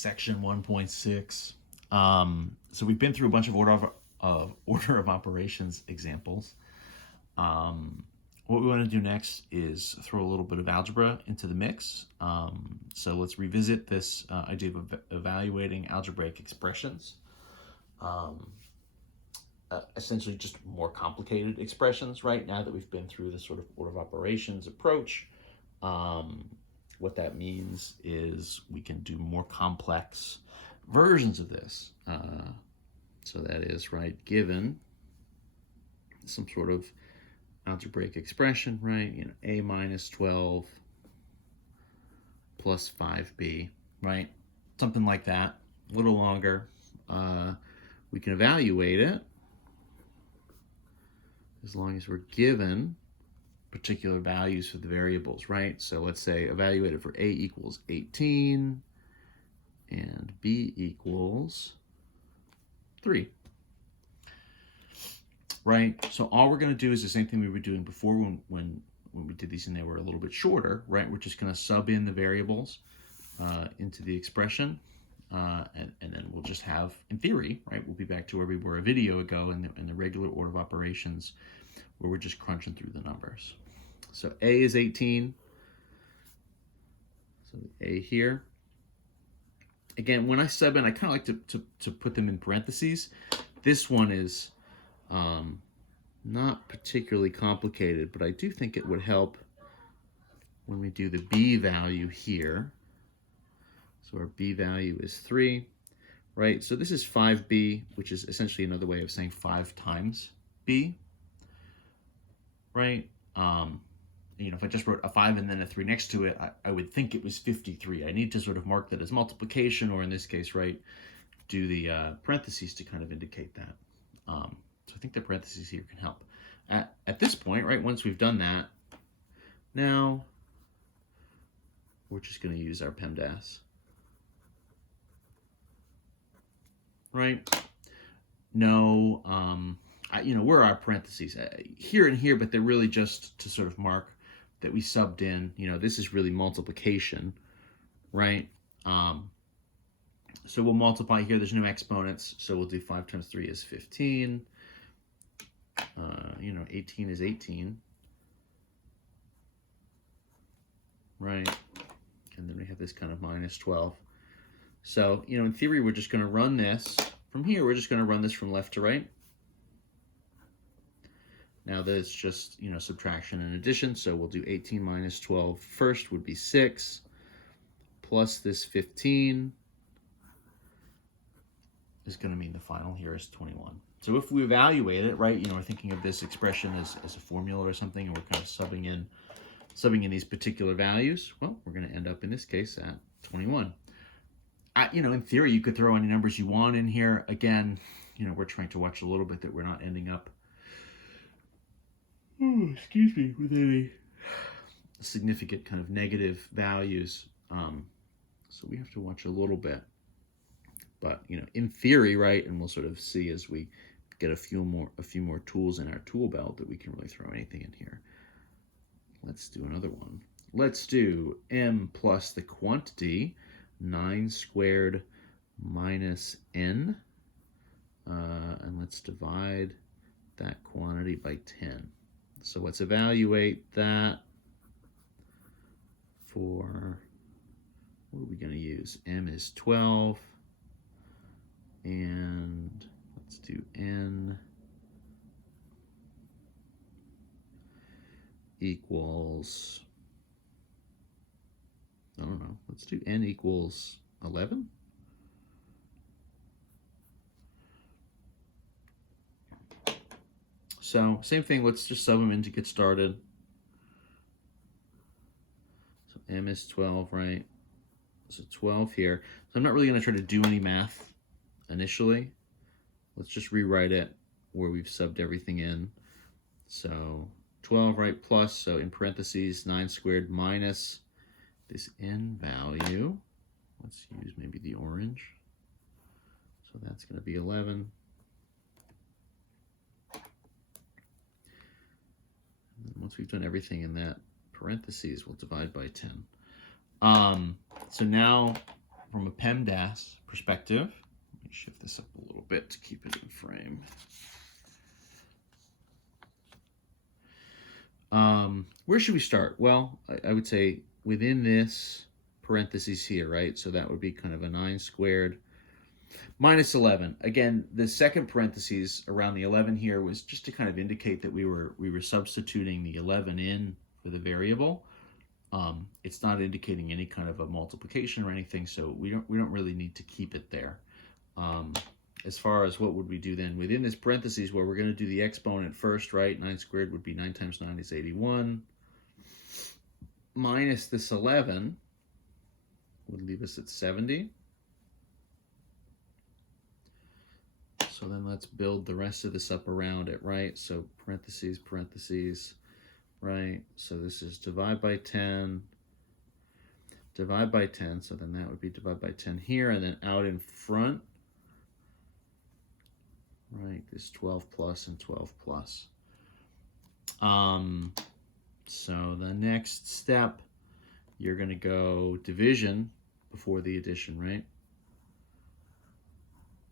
section 1.6. So we've been through a bunch of order of operations examples. What we want to do next is throw a little bit of algebra into the mix. So let's revisit this idea of evaluating algebraic expressions. Essentially just more complicated expressions, right? Now that we've been through this sort of order of operations approach, what that means is we can do more complex versions of this. So that is, right, given some sort of algebraic expression, right? You know, a minus 12 plus 5b, right? Something like that, a little longer. We can evaluate it as long as we're given particular values for the variables, right? So let's say evaluate it for a equals 18 and b equals 3. Right? So all we're going to do is the same thing we were doing before when we did these and they were a little bit shorter, right? We're just going to sub in the variables into the expression, and then we'll just have, in theory, right? We'll be back to where we were a video ago in the regular order of operations where we're just crunching through the numbers. So a is 18. So a here. Again, when I sub in, I kind of like to put them in parentheses. This one is not particularly complicated, but I do think it would help when we do the b value here. So our b value is 3, right? So this is 5b, which is essentially another way of saying 5 times b, right? You know, if I just wrote a 5 and then a 3 next to it, I would think it was 53. I need to sort of mark that as multiplication, or in this case, right, do the parentheses to kind of indicate that. So I think the parentheses here can help. At this point, right, once we've done that, now we're just going to use our PEMDAS. Right? No, you know, where are our parentheses? Here and here, but they're really just to sort of mark that we subbed in. You know, this is really multiplication, right? So we'll multiply here. There's no exponents, so we'll do 5 times 3 is 15. You know, 18 is 18. Right? And then we have this kind of minus 12. So, you know, in theory, we're just going to run this from here. We're just going to run this from left to right. Now that it's just, you know, subtraction and addition. So we'll do 18 minus 12 first would be 6 plus this 15 is going to mean the final here is 21. So if we evaluate it, right, you know, we're thinking of this expression as a formula or something, and we're kind of subbing in these particular values, well, we're going to end up in this case at 21. You know, in theory, you could throw any numbers you want in here. Again, you know, we're trying to watch a little bit that we're not ending up, with any significant kind of negative values. So we have to watch a little bit. But, you know, in theory, right, and we'll sort of see as we get a few more tools in our tool belt that we can really throw anything in here. Let's do another one. Let's do m plus the quantity 9 squared minus n, and let's divide that quantity by 10. So let's evaluate that for, what are we going to use? M is 12, and let's do n equals, I don't know, let's do n equals 11. So same thing, let's just sub them in to get started. So m is 12, right? So 12 here. So I'm not really going to try to do any math initially. Let's just rewrite it where we've subbed everything in. So 12, right, plus, so in parentheses, 9 squared minus this n value. Let's use maybe the orange. So that's going to be 11. And once we've done everything in that parentheses, we'll divide by 10. So now from a PEMDAS perspective, let me shift this up a little bit to keep it in frame. Where should we start? Well, I would say within this parentheses here, right? So that would be kind of a 9 squared minus 11. Again, the second parentheses around the 11 here was just to kind of indicate that we were substituting the 11 in for the variable. It's not indicating any kind of a multiplication or anything, so we don't really need to keep it there. As far as what would we do then within this parentheses, where we're going to do the exponent first, right? 9 squared would be 9 times 9 is 81. Minus this 11 would leave us at 70. So then let's build the rest of this up around it, right? So parentheses, parentheses, right? So this is divide by 10, divide by 10. So then that would be divide by 10 here, and then out in front, right, this 12 plus and 12 plus. So the next step, you're going to go division before the addition, right?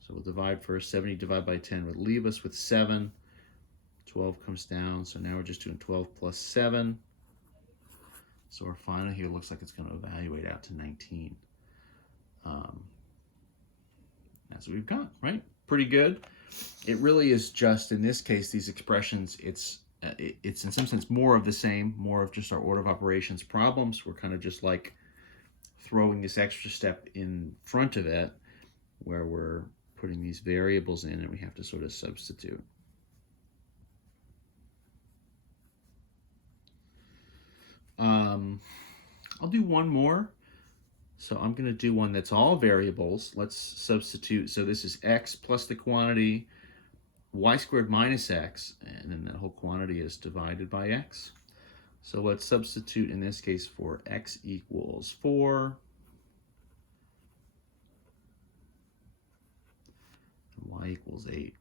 So we'll divide first. 70 divided by 10 would leave us with 7. 12 comes down, so now we're just doing 12 plus 7. So our final here looks like it's going to evaluate out to 19. That's what we've got, right? Pretty good. It really is just, in this case, these expressions, it's in some sense more of the same, more of just our order of operations problems. We're kind of just like throwing this extra step in front of it where we're putting these variables in and we have to sort of substitute. I'll do one more. So I'm going to do one that's all variables. Let's substitute. So this is x plus the quantity y squared minus x, and then that whole quantity is divided by x. So let's substitute in this case for x equals 4, and y equals 8.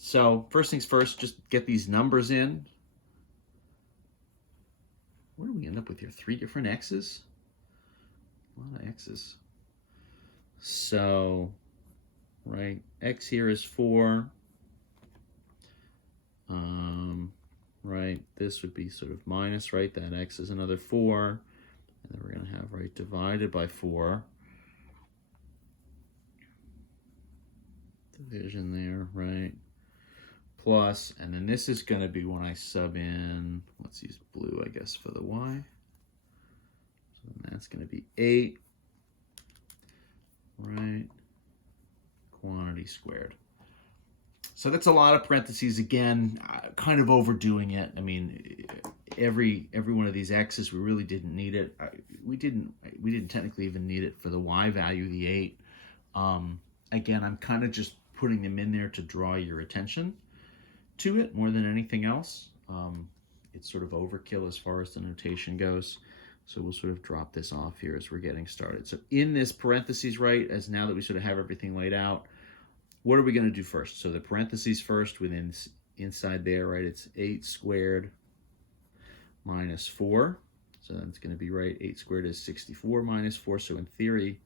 So first things first, just get these numbers in. Where do we end up with here? 3 different x's? A lot of x's. So, right, x here is 4. Right, this would be sort of minus, right? That x is another 4. And then we're going to have, right, divided by 4. Division there, right? Plus, and then this is going to be when I sub in, let's use blue, I guess, for the y. So that's going to be 8, right? Quantity squared. So that's a lot of parentheses. Again, kind of overdoing it. I mean, every one of these x's, we really didn't need it. We didn't technically even need it for the y value, the 8. Again, I'm kind of just putting them in there to draw your attention to it more than anything else. It's sort of overkill as far as the notation goes. So we'll sort of drop this off here as we're getting started. So in this parentheses, right, as now that we sort of have everything laid out, what are we going to do first? So the parentheses first within inside there, right, it's 8 squared minus 4. So that's going to be, right, 8 squared is 64 minus 4. So in theory,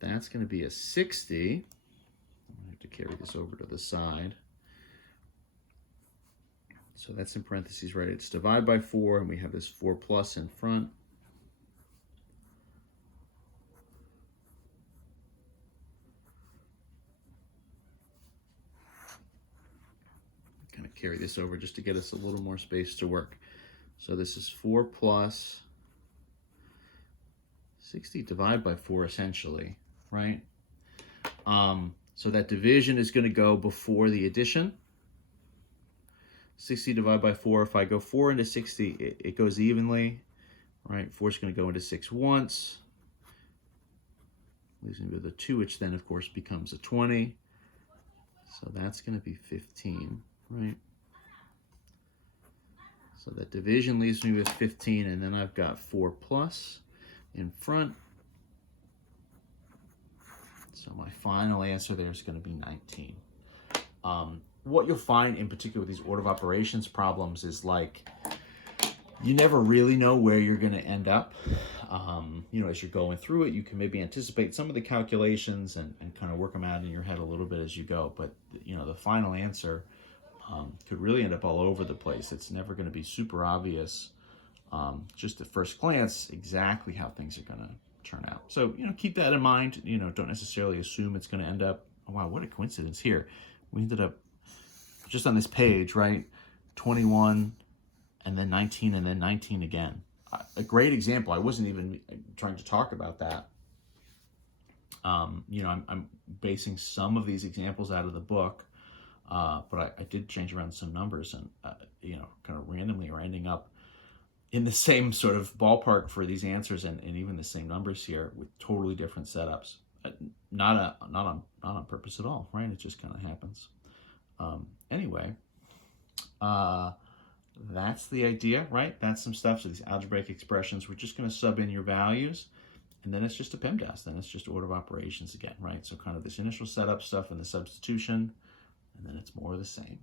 that's going to be a 60. I have to carry this over to the side. So that's in parentheses, right? It's divide by 4, and we have this 4 plus in front. Kind of carry this over just to get us a little more space to work. So this is 4 plus 60 divided by 4, essentially, right? So that division is going to go before the addition. 60 divided by 4, if I go 4 into 60, it goes evenly, right? 4 is going to go into 6 once. Leaves me with a 2, which then, of course, becomes a 20. So that's going to be 15, right? So that division leaves me with 15, and then I've got 4 plus in front. So my final answer there is going to be 19. What you'll find in particular with these order of operations problems is like You never really know where you're going to end up. You know, as you're going through it, you can maybe anticipate some of the calculations and kind of work them out in your head a little bit as you go. But, you know, the final answer could really end up all over the place. It's never going to be super obvious, just at first glance, exactly how things are going to turn out. So, you know, keep that in mind. You know, don't necessarily assume it's going to end up, oh, wow, what a coincidence here. We ended up just on this page, right? 21 and then 19 and then 19 again. A great example. I wasn't even trying to talk about that. You know, I'm basing some of these examples out of the book, but I did change around some numbers, and you know, kind of randomly are ending up in the same sort of ballpark for these answers, and even the same numbers here with totally different setups. Not on purpose at all, right? It just kind of happens. Anyway, that's the idea, right? That's some stuff. So these algebraic expressions, we're just going to sub in your values, and then it's just a PEMDAS. Then it's just order of operations again, right? So kind of this initial setup stuff and the substitution, and then it's more of the same.